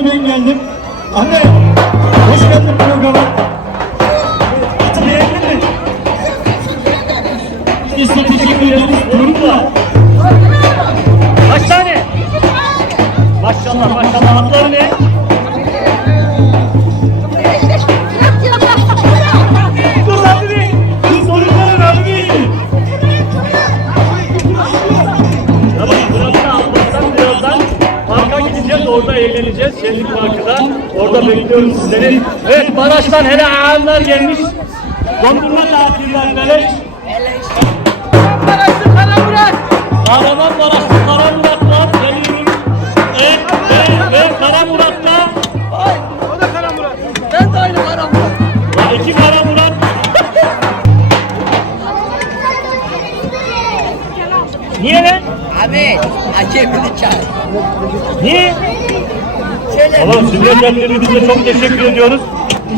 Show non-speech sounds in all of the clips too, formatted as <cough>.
oldu ben geldim. Anne hoş geldin programa. Atı beğendin mi? Biz de teşekkür ederiz. Durum da. Kaç tane? Maşallah maşallah atları ne? Burada bekliyoruz sizleri. Evet Maraş'tan hele ağırlar gelmiş. Dondurma dağıtıyorlar beleş. Maraşlı Karamurat. Kahraman Maraşlı Kara Murat var. Geliyorum. Evet, evet, evet Kara Murat'ta. Ay, o da Karamurat. Ben de aynı Karamurat. Ya iki Kara Murat. <laughs> Niye lan? Abi, acemini çağır. Niye? Söyle. Tamam sünnet ellerinize çok teşekkür ediyoruz.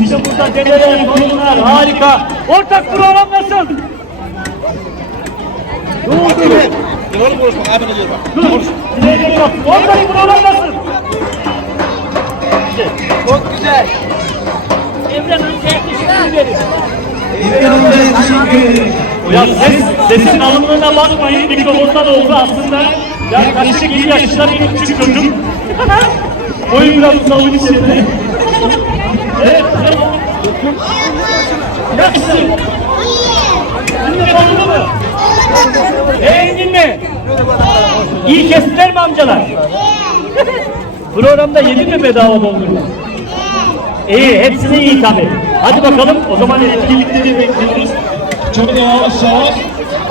İşte burada dedeler, torunlar harika. Ortak program nasıl? Dur dur. Telefonu konuşmak abi ne diyor bak. Dur. Yok. Ortak program nasıl? Çok güzel. Evren Hoca'ya teşekkür ederiz. Ya ses, sesin alımlığına bakmayın. Mikrofondan oldu aslında. Yaklaşık 7 yaşında bir küçük çocuk. Boyu biraz uzun içinde. Evet. Nasılsın? Sünnet oldu mu? Beğendin mi? İyi kestiler mi amcalar? Programda yedin mi bedava dondurma? İyi, hepsini iyi tabii. Hadi bakalım, o zaman etkinlikleri bekliyoruz. Junior Souza.